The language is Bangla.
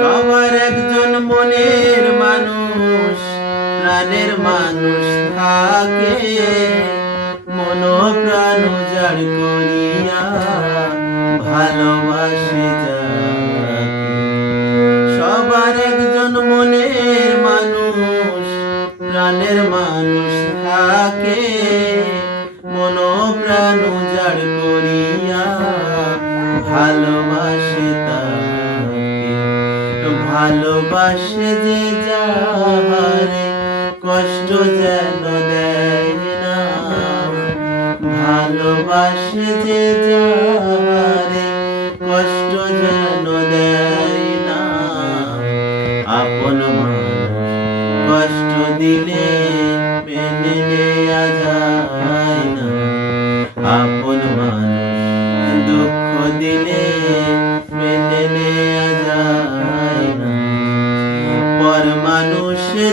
সবার একজন মনের মানুষ, প্রাণের মানুষ থাকে। মন প্রাণ উজাড় করিয়া ভালোবাসে সবার একজন মনের মানুষ, প্রাণের মানুষ থাকে। মন প্রাণ উজাড় করিয়া ভালোবাসে ভালোবাসে যে যাহারে, কষ্ট যেন দেয় না। ভালোবাসে যে যাহারে, কষ্ট যেন দেয় না। আপন কষ্ট দিলে মেনে নেয়া যায় না। আপন মানুষ দুঃখ দিলে মেনে নেয়া